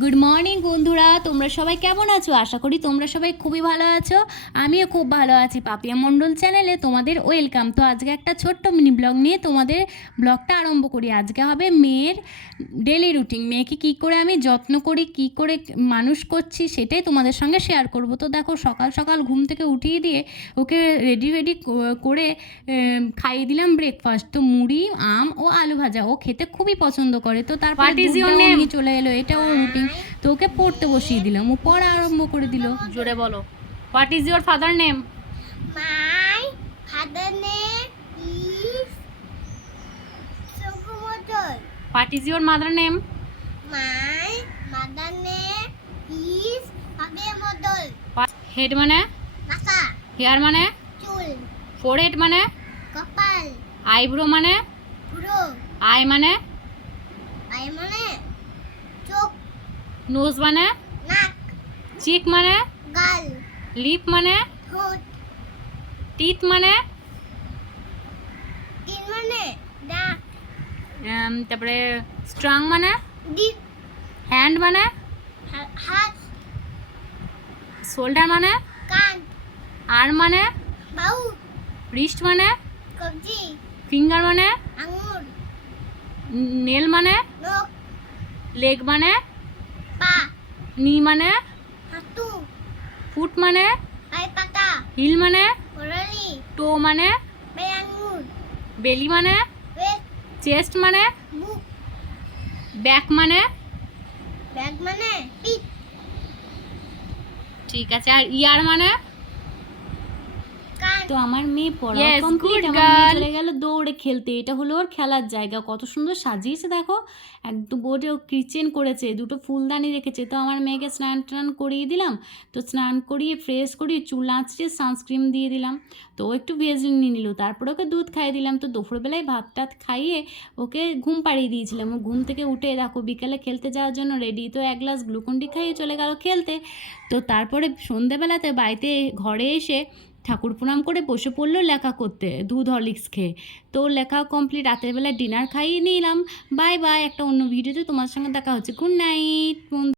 Good morning বন্ধুরা, তোমরা সবাই কেমন আছো? আশা করি তোমরা সবাই খুবই ভালো আছো। আমিও খুব ভালো আছি। পাপিয়া মণ্ডল চ্যানেলে তোমাদের ওয়েলকাম। তো আজকে একটা ছোট্ট মিনি ব্লগ নিয়ে তোমাদের ব্লগটা আরম্ভ করি। আজকে হবে মেয়ের ডেলি রুটিন। মেয়েকে কী করে আমি যত্ন করি, কী করে মানুষ করছি, সেটাই তোমাদের সঙ্গে শেয়ার করব। তো দেখো, সকাল সকাল ঘুম থেকে উঠিয়ে দিয়ে ওকে রেডি করে খাইয়ে দিলাম ব্রেকফাস্ট। তো মুড়ি, আম ও আলু ভাজা। ও খেতে খুবই পছন্দ করে। তো তারপরে দুধটাও নিয়ে চলে এলো, এটাও রুটিন। তো ওকে পড়তে বসিয়ে দিলাম, ও পড়া আরম্ভ করে দিল। জোরে বলো। What is your father name? My father name is Sukumodol. What is your mother name? My mother name is Abhimodol. Head মানে? Nasa, হেয়ার মানে? chul, ফোরহেড মানে? kapal, আইব্রো মানে? puro, আই মানে? I mane, chok, নোজ মানে? nak, চিক মানে? gal, lip মানে? throat, teeth মানে? in mane, dak, তারপরে স্ট্রাং মানে? deep, হ্যান্ড মানে? hat, শোল্ডার মানে? kan, আর্ম মানে? bau, রিস্ট মানে? kabji, ফিঙ্গার মানে? angur, নেল মানে? nok, লেগ মানে? pa, নি মানে? hatu, ফুট মানে? pai pata, হিল মানে? orali, টো মানে? pai angur, বেলি মানে? wet, চেস্ট মানে? book, ব্যাক মানে? bag mane, pit, ঠিক আছে। আর ইয়ার মানে? kan, তো আমার মেয়ে পড়া Yes, কমপ্লিট। good আমার মেয়ে girl. চলে গেল দৌড়ে খেলতে। এটা হলো ওর খেলার জায়গা। কত সুন্দর সাজিয়েছে দেখো, একদম বোর্ডে কিচেন করেছে, দুটো ফুলদানি রেখেছে। তো আমার মেয়েকে স্নান টান করিয়ে দিলাম। তো স্নান করিয়ে ফ্রেশ করিয়ে চুল আঁচড়ে সানস্ক্রিন দিয়ে দিলাম। তো ও একটু ভেজে নিয়ে নিল। তারপরে ওকে দুধ খাইয়ে দিলাম। তো দুপুরবেলায় ভাত টাত খাইয়ে ওকে ঘুম পাড়িয়ে দিয়েছিলাম। ও ঘুম থেকে উঠে দেখো বিকালে খেলতে যাওয়ার জন্য রেডি। তো এক গ্লাস গ্লুকন্ডি খাইয়ে চলে গেল খেলতে। তো তারপরে সন্ধেবেলাতে বাড়িতে ঘরে এসে ঠাকুর প্রণাম করে বসে পড়লো লেখা করতে, দুধ হরলিক্স খেয়ে। তো লেখা কমপ্লিট। রাতের বেলা ডিনার খাইয়ে নিলাম। Bye bye. একটা অন্য ভিডিওতে তোমার সঙ্গে দেখা হচ্ছে। Good night.